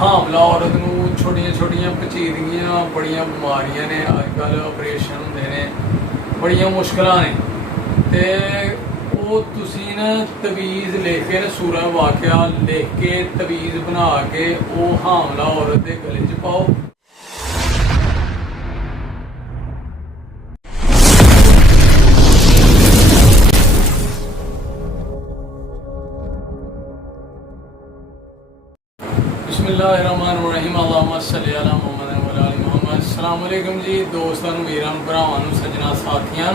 ਹਾਮਲਾ ਔਰਤ ਨੂੰ ਛੋਟੀਆਂ ਛੋਟੀਆਂ ਪਚੀਦਗੀਆਂ ਬੜੀਆਂ ਬਿਮਾਰੀਆਂ ਨੇ ਅੱਜਕੱਲ ਆਪਰੇਸ਼ਨ ਹੁੰਦੇ ਨੇ ਬੜੀਆਂ ਮੁਸ਼ਕਲਾਂ ਨੇ ਤੇ ਉਹ ਤੁਸੀਂ ਨਾ ਤਵੀਜ਼ ਲਿਖ ਕੇ ਨਾ ਸੂਰਾ ਵਾਕਿਆ ਲਿਖ ਕੇ ਤਵੀਜ਼ ਬਣਾ ਕੇ ਉਹ ਹਾਮਲਾ ਔਰਤ ਦੇ ਗਲੇ 'ਚ ਪਾਓ। बिस्मिल्लाहिर्रहमानिर्रहीम अल्लाहुम्मा सल्ली अला मुहम्मद व अला आलि मुहम्मद। अस्सलाम वालेकुम जी दोस्तों वीरां भरावां सज्जनां साथियां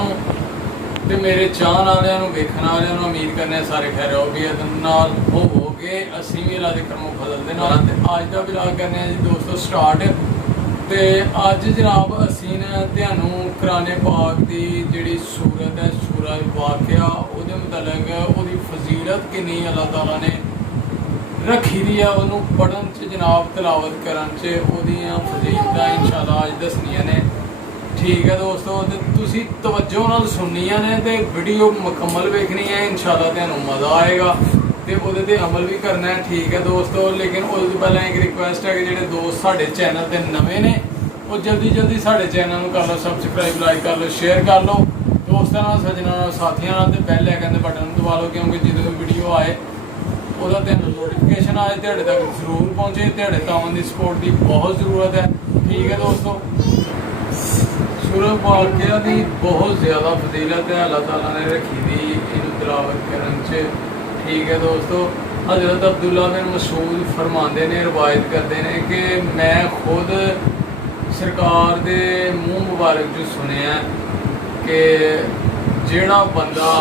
ते मेरे चाहण वालियां वेखण वालियां उम्मीद करने सारे खैर औफियत नाल होवोगे। असीं भी अल्लाह दे करमो फजल दे नाल ते अज दा व्लॉग करने जी दोस्तों स्टार्ट ते अज जनाब असीं ना तुहानूं कुरान पाक दी जिहड़ी सूरत है सूरा वाकिया उहदे मुतलक उहदी फजीलत किन्नी अल्लाह ताला ने रखी दी है उन्होंने पढ़न च जनाब तलावत करन च ओहदियां फजीलतां इंशाअल्लाह अज दसनियां ने। ठीक है दोस्तों ते तुसीं तवज्जो नाल सुननियां ने ते वीडियो मुकम्मल वेखनी है इंशाअल्लाह तुहानूं मज़ा आएगा ते ओहदे ते अमल भी करना है। ठीक है दोस्तों लेकिन उस तो पहले एक रिक्वेस्ट है कि जिहड़े दोस्त साडे चैनल ते नवे ने वो जल्दी जल्दी साडे चैनल नूं कर लो सबसक्राइब लाइक कर लो शेयर कर लो दोस्तों नाल सज्जनां नाल साथियां नाल ते बेल आइकन दे बटन दबा लो क्योंकि जो वीडियो आए ਉਹਦਾ ਤੈਨੂੰ ਨੋਟੀਫਿਕੇਸ਼ਨ ਆਏ ਤੁਹਾਡੇ ਤੱਕ ਜ਼ਰੂਰ ਪਹੁੰਚੇ। ਤੁਹਾਡੇ ਤਾਵਨ ਦੀ ਸਪੋਰਟ ਦੀ ਬਹੁਤ ਜ਼ਰੂਰਤ ਹੈ। ਠੀਕ ਹੈ ਦੋਸਤੋ ਸੂਰਾ ਵਾਕਿਆ ਦੀ ਬਹੁਤ ਜ਼ਿਆਦਾ ਫਜ਼ੀਲਤ ਹੈ ਅੱਲਾਹ ਤਾਲਾ ਨੇ ਰੱਖੀ ਦੀ ਇਹਨੂੰ ਤਿਲਾਵਤ ਕਰਨ 'ਚ। ਠੀਕ ਹੈ ਦੋਸਤੋ हज़रत अब्दुल्ला बिन मसूद फरमाते ने रवायत करते हैं कि मैं खुद सरकार दे मूँह मुबारक जो सुनिया कि जेड़ा बंदा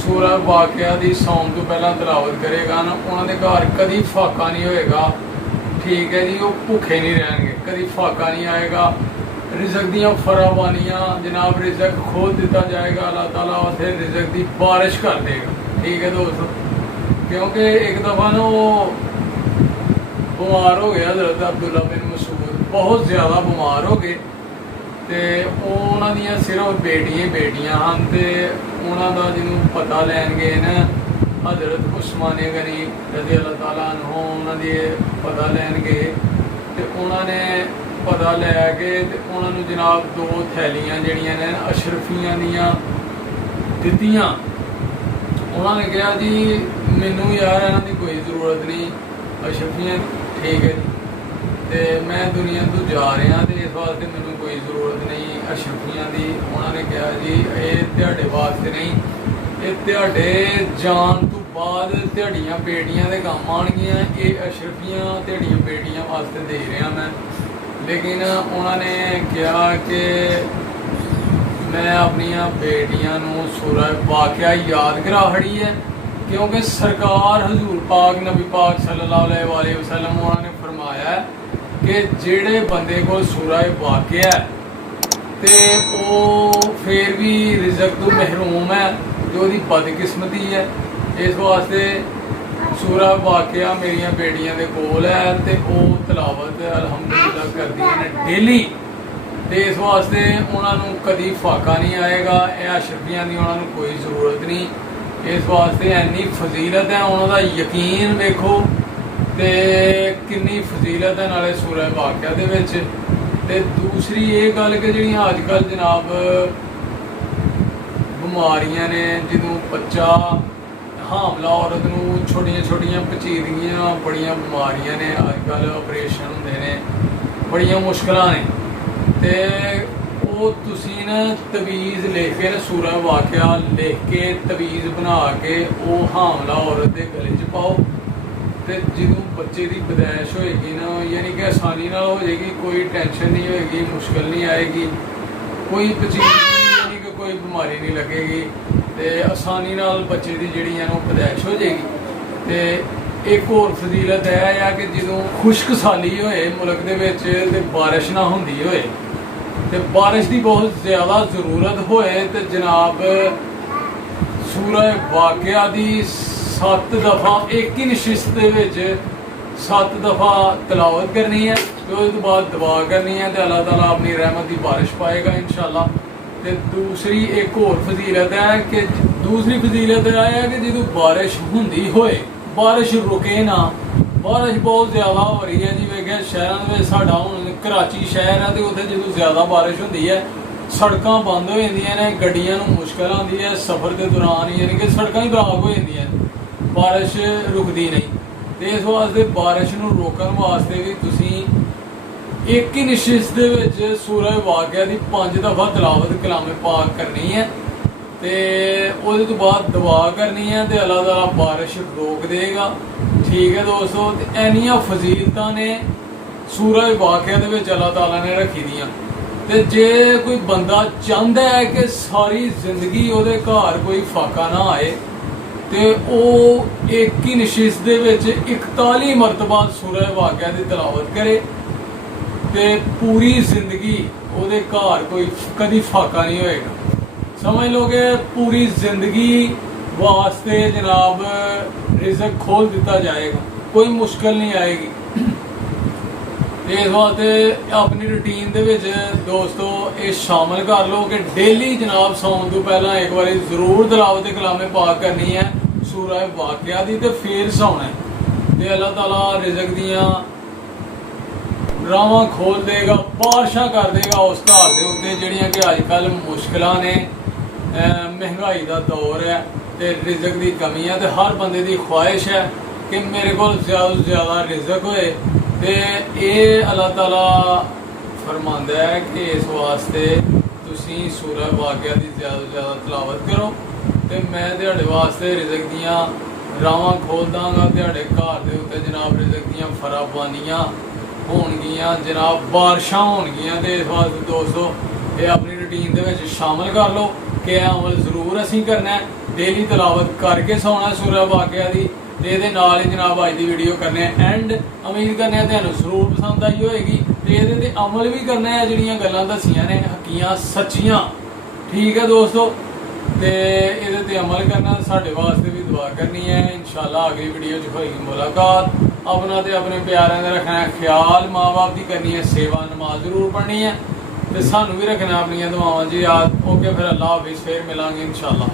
सूरा वाकिया दी सौम तो पहला तलावत करेगा ना उन्होंने घर कभी फाका नहीं होएगा। ठीक है जी वो भुखे नहीं रहेंगे कभी फाका नहीं आएगा। रिजक दियाँ फरावानियाँ जनाब रिजक खोल दिता जाएगा अल्लाह ताला वास्ते रिजक की बारिश कर देगा। ठीक है दोस्तों क्योंकि एक दफ़ा ना वो बीमार हो गया हज़रत अब्दुल्ला बिन मसूद बहुत ज़्यादा बीमार हो गए तो उन्होंने सिर्फ बेटियां हैं तो उन्होंने जिन्होंने पता लैन गए ना हज़रत उस्मान गनी रज़ी अल्लाह ताला अन्हु उन्होंने पता लैन गए तो उन्होंने पता लैके तो उन्होंने जनाब 2 थैलियां जड़ियां ने अशरफियां दियां दित्तियां। उन्होंने कहा जी मैनू यार इन्हों की कोई ज़रूरत नहीं अशरफियां ठीक है तो मैं दुनिया तो जा रहा तो इस वास्ते मैनू कोई ज़रूरत नहीं अशरफियां की। उन्होंने कहा जी ये तुहाडे वास्ते नहीं ये तुहाडे जान तो बाद तुहाडियां बेटियां दे काम आउणगियां ये अशरफियां तुहाडियां बेटियां वास्ते दे रहा मैं। लेकिन उन्होंने कहा कि मैं अपनिया बेटियां नूं सूरा वाकिया याद करा खड़ी है क्योंकि सरकार हजूर पाक नबी पाक सल्लल्लाहु अलैहि वसल्लम उन्होंने फरमाया कि जेड़े बंदे को सूरा वाकिया ते वो फिर भी रिजक तो महरूम है जो दी बदकिस्मती है। इस वास्ते सूरा वाकिया मेरिया बेटियां दे कोल है ते वो तलावत अलहमदुलिल्लाह करदियां ने डेली तो इस वास्ते उन्होंने कभी फाका नहीं आएगा। यह अशरफियां की उन्होंने कोई ज़रूरत नहीं इस वास्ते इन्नी फजीलत है उन्होंने यकीन वेखो तो कितनी फजीलत है नाले सूरा वाकिया दे विच। ते दूसरी ये गल कि जिहड़ियां अजकल जनाब बीमारियां ने जिदों बच्चा हामला औरत नूं छोटियां छोटियां पचीदगियां बड़ियां बीमारियां ने अजकल ऑपरेशन हुंदे ने बड़ियां मुश्किलां ने ते वो तुसीं ना तवीज़ लिख के ना सूरा वाकिया लिख के तवीज़ बना के वो हामला औरत के गले च पाओ तो जो बच्चे की पैदाइश होएगी ना यानी कि आसानी नाल हो जाएगी कोई टेंशन नहीं होएगी मुश्किल नहीं आएगी कोई पचीदगी यानी कि कोई बीमारी नहीं लगेगी तो आसानी नाल बच्चे की जिहड़ी है ना पैदाइश हो जाएगी। तो एक होर फजीलत है कि जो खुश्क साली होए मुल्क दे विच ते बारिश ना हुंदी होए तो बारिश की बहुत ज़्यादा ज़रूरत होए तो जनाब सूरा वाकिया की 7 दफ़ा एक ही नशिस्त विच 7 दफ़ा तलावत करनी है तो उस बाद दुआ करनी है तो अल्लाह ताला अपनी रहमत की बारिश पाएगा इंशाअल्लाह। तो दूसरी एक होर फजीलत है कि दूसरी फजीलत है कि जो बारिश हुंदी होए ਬਾਰਿਸ਼ ਰੁਕੇ ਨਾ। ਬਾਰਿਸ਼ ਬਹੁਤ ਜ਼ਿਆਦਾ ਹੋ ਰਹੀ ਹੈ ਜੀ। ਵੇਖਿਆ ਸ਼ਹਿਰਾਂ ਦੇ ਵਿੱਚ, ਸਾਡਾ ਹੁਣ ਕਰਾਚੀ ਸ਼ਹਿਰ ਹੈ ਤੇ ਉੱਥੇ ਜਦੋਂ ਜ਼ਿਆਦਾ ਬਾਰਿਸ਼ ਹੁੰਦੀ ਹੈ ਸੜਕਾਂ ਬੰਦ ਹੋ ਜਾਂਦੀਆਂ ਨੇ, ਗੱਡੀਆਂ ਨੂੰ ਮੁਸ਼ਕਲ ਆਉਂਦੀ ਹੈ ਸਫ਼ਰ ਦੇ ਦੌਰਾਨ, ਯਾਨੀ ਕਿ ਸੜਕਾਂ ਹੀ ਬਲਾਕ ਹੋ ਜਾਂਦੀਆਂ, ਬਾਰਿਸ਼ ਰੁਕਦੀ ਨਹੀਂ। ਤੇ ਇਸ ਵਾਸਤੇ ਬਾਰਿਸ਼ ਨੂੰ ਰੋਕਣ ਵਾਸਤੇ ਵੀ ਤੁਸੀਂ ਇੱਕ ਹੀ ਨਿਸ਼ਚਿਤ ਦੇ ਵਿੱਚ ਸੂਰਜ ਵਾਕਿਆ ਦੀ 5 ਦਫਾ ਤਲਾਵਤ ਕਲਾਮੇ ਪਾਕ ਕਰਨੀ ਹੈ ਤੇ ਉਹਦੇ ਤੋਂ ਬਾਅਦ ਦੁਆ ਕਰਨੀ ਹੈ ਤੇ ਅੱਲਾਹ ਤਾਲਾ ਬਾਰਿਸ਼ ਰੋਕ ਦੇਗਾ। ਠੀਕ ਹੈ ਦੋਸਤੋ, ਤੇ ਇੰਨੀਆਂ ਫਜ਼ੀਲਤਾਂ ਨੇ ਸੂਰਜ ਵਾਕਿਆ ਦੇ ਵਿੱਚ ਅੱਲਾਹ ਤਾਲਾ ਨੇ ਰੱਖੀ ਦੀਆਂ। ਤੇ ਜੇ ਕੋਈ ਬੰਦਾ ਚਾਹੁੰਦਾ ਹੈ ਕਿ ਸਾਰੀ ਜ਼ਿੰਦਗੀ ਉਹਦੇ ਘਰ ਕੋਈ ਫਾਕਾ ਨਾ ਆਏ ਤੇ ਉਹ ਇੱਕ ਹੀ ਨਿਸ਼ਿਸ਼ ਦੇ ਵਿੱਚ 41 ਮਰਤਬਾ ਸੂਰਜ ਵਾਕਿਆ ਦੀ ਤਲਾਵਤ ਕਰੇ ਤੇ ਪੂਰੀ ਜ਼ਿੰਦਗੀ ਉਹਦੇ ਘਰ ਕੋਈ ਕਦੀ ਫਾਕਾ ਨਹੀਂ ਹੋਏਗਾ। ਸਮਝ ਲਓ ਕਿ ਪੂਰੀ ਜ਼ਿੰਦਗੀ ਵਾਸਤੇ ਜਨਾਬ ਰਿਜ਼ਕ ਖੋਲ ਦਿੱਤਾ ਜਾਏਗਾ, ਕੋਈ ਮੁਸ਼ਕਲ ਨਹੀਂ ਆਏਗੀ। ਇਸ ਵਾਸਤੇ ਆਪਣੀ ਰੂਟੀਨ ਦੇ ਵਿੱਚ ਦੋਸਤੋ ਇਹ ਸ਼ਾਮਲ ਕਰ ਲਓ ਕਿ ਡੇਲੀ ਜਨਾਬ ਸੌਣ ਤੋਂ ਪਹਿਲਾਂ ਇੱਕ ਵਾਰੀ ਜ਼ਰੂਰ ਤਲਾਵਤ ਕਲਾਮੇ ਪਾਕ ਕਰਨੀ ਹੈ ਸੂਰਜ ਵਾਕਿਆ ਦੀ ਤੇ ਫਿਰ ਸੌਣਾ ਹੈ ਤੇ ਅੱਲਾਹ ਤਾਲਾ ਰਿਜ਼ਕ ਦੀਆਂ ਰਾਵਾਂ ਖੋਲ ਦੇਗਾ, ਬਾਰਿਸ਼ਾਂ ਕਰ ਦੇਗਾ ਉਸ ਘਰ ਦੇ ਉੱਤੇ ਜਿਹੜੀਆਂ ਕਿ ਅੱਜ ਕੱਲ੍ਹ ਮੁਸ਼ਕਲਾਂ ਨੇ। ਮਹਿੰਗਾਈ ਦਾ ਦੌਰ ਹੈ ਤੇ ਰਿਜ਼ਕ ਦੀ ਕਮੀ ਹੈ ਤੇ ਹਰ ਬੰਦੇ ਦੀ ਖੁਆਇਸ਼ ਹੈ ਕਿ ਮੇਰੇ ਕੋਲ ਜ਼ਿਆਦਾ ਤੋਂ ਜ਼ਿਆਦਾ ਰਿਜ਼ਕ ਹੋਏ ਤੇ ਇਹ ਅੱਲਾਹ ਤਾਲਾ ਫਰਮਾਉਂਦਾ ਹੈ ਕਿ ਇਸ ਵਾਸਤੇ ਤੁਸੀਂ ਸੂਰਜ ਵਾਕਿਆ ਦੀ ਜ਼ਿਆਦਾ ਤੋਂ ਜ਼ਿਆਦਾ ਤਲਾਵਤ ਕਰੋ ਤੇ ਮੈਂ ਤੁਹਾਡੇ ਵਾਸਤੇ ਰਿਜ਼ਕ ਦੀਆਂ ਰਾਵਾਂ ਖੋਲ ਦਾਂਗਾ। ਤੁਹਾਡੇ ਘਰ ਦੇ ਉੱਤੇ ਜਨਾਬ ਰਿਜ਼ਕ ਦੀਆਂ ਫਰਾਬਾਨੀਆਂ ਹੋਣਗੀਆਂ, ਜਨਾਬ ਬਾਰਿਸ਼ਾਂ ਹੋਣਗੀਆਂ। ਤੇ ਇਸ ਵਾਸਤੇ ਦੋਸਤੋ ਇਹ ਆਪਣੀ ਰੂਟੀਨ ਦੇ ਵਿੱਚ ਸ਼ਾਮਲ ਕਰ ਲਓ ਕਿ ਇਹ ਅਮਲ ਜ਼ਰੂਰ ਅਸੀਂ ਕਰਨਾ ਹੈ, ਡੇਲੀ ਤਲਾਵਤ ਕਰਕੇ ਸੌਣਾ ਸੂਰਜ ਵਾਕਿਆ ਦੀ। ਤੇ ਇਹਦੇ ਨਾਲ ਹੀ ਜਨਾਬ ਅੱਜ ਦੀ ਵੀਡੀਓ ਕਰਨੇ ਆ ਐਂਡ। ਉਮੀਦ ਕਰਨੇ ਆ ਤੁਹਾਨੂੰ ਜ਼ਰੂਰ ਪਸੰਦ ਆਈ ਹੋਏਗੀ ਤੇ ਇਹਦੇ ਤੇ ਅਮਲ ਵੀ ਕਰਨਾ ਹੈ, ਜਿਹੜੀਆਂ ਗੱਲਾਂ ਦੱਸੀਆਂ ਨੇ ਹਕੀਆਂ ਸੱਚੀਆਂ। ਠੀਕ ਹੈ ਦੋਸਤੋ, ਤੇ ਇਹਦੇ ਤੇ ਅਮਲ ਕਰਨਾ, ਸਾਡੇ ਵਾਸਤੇ ਵੀ ਦੁਆ ਕਰਨੀ ਹੈ। ਇਨਸ਼ਾਅੱਲਾ ਅਗਲੀ ਵੀਡੀਓ 'ਚ ਹੋਏਗੀ ਮੁਲਾਕਾਤ। अपना ते अपने प्यारों का रखना है ख्याल, माँ बाप की करनी है सेवा, नमाज जरूर पढ़नी है तो सानू भी रखना अपनी दुआवां जी याद। ओके फिर अल्लाह हाफिज़, फिर मिलांगे इंशाअल्लाह।